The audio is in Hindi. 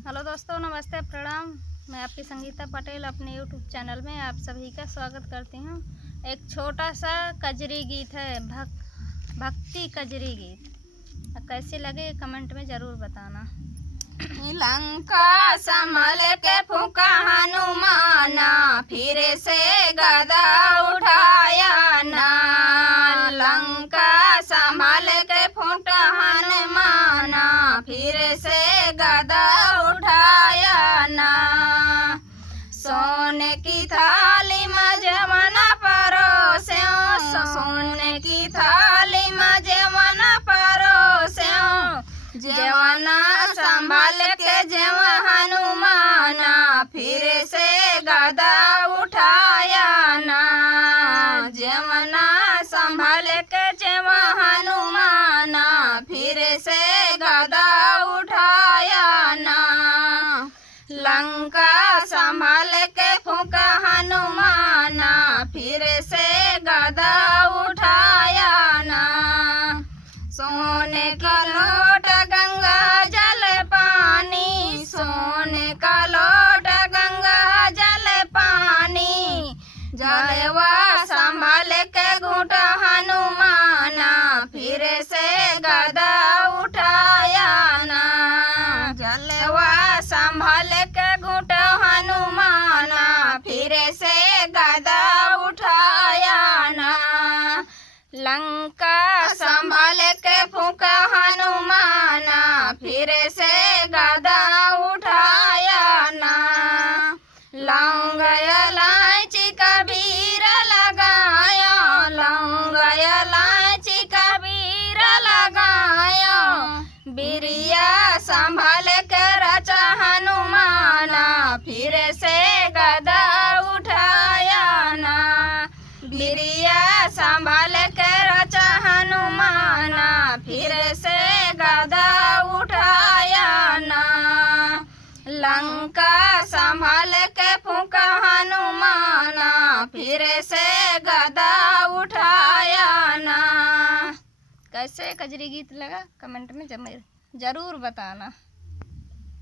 हेलो दोस्तों, नमस्ते, प्रणाम। मैं आपकी संगीता पटेल अपने यूट्यूब चैनल में आप सभी का स्वागत करती हूँ। एक छोटा सा कजरी गीत है, भक्ति कजरी गीत। कैसे लगे कमेंट में ज़रूर बताना। लंका संभल के फूका हनुमाना, फिर से गदा उठाया ना। लंका संभल के फूका हनुमाना, फिर से गदा उठाया ना। सोने की थाली में जवाना परोस्यों, सोने की थाली में जवाना परोस्यों। जवाना संभाल के जव हनुमाना, फिर से गदा उठाया ना। जवाना संभाल के जव हनुमाना, फिर से गदा उठाया ना। लंका संभाल के फूका हनुमाना, फिर से गदा उठाया ना। सोने का लोट गंगा जल पानी, सोने का लोट गंगा जल पानी। जलवा संभाल के घूंटा हनुमाना, फिर से गदा उठाया ना। जलवा संभाल के घूंटा हनुमाना, फिर से गदा उठाया ना। लंका संभाल के फूका हनुमाना, फिर से गदा उठाया ना। लौंग इलायची कबीर लगाया, लौंग इलायची कबीर लगाया। बिरिया संभाल के रचा हनुमाना, फिर से गदा उठाया ना। बिरिया संभाल के रचा हनुमाना, फिर से गदा उठाया ना। लंका संभाल के फूका हनुमाना, फिर से गदा उठाया ना। कैसे कजरी गीत लगा कमेंट में ज़रूर बताना।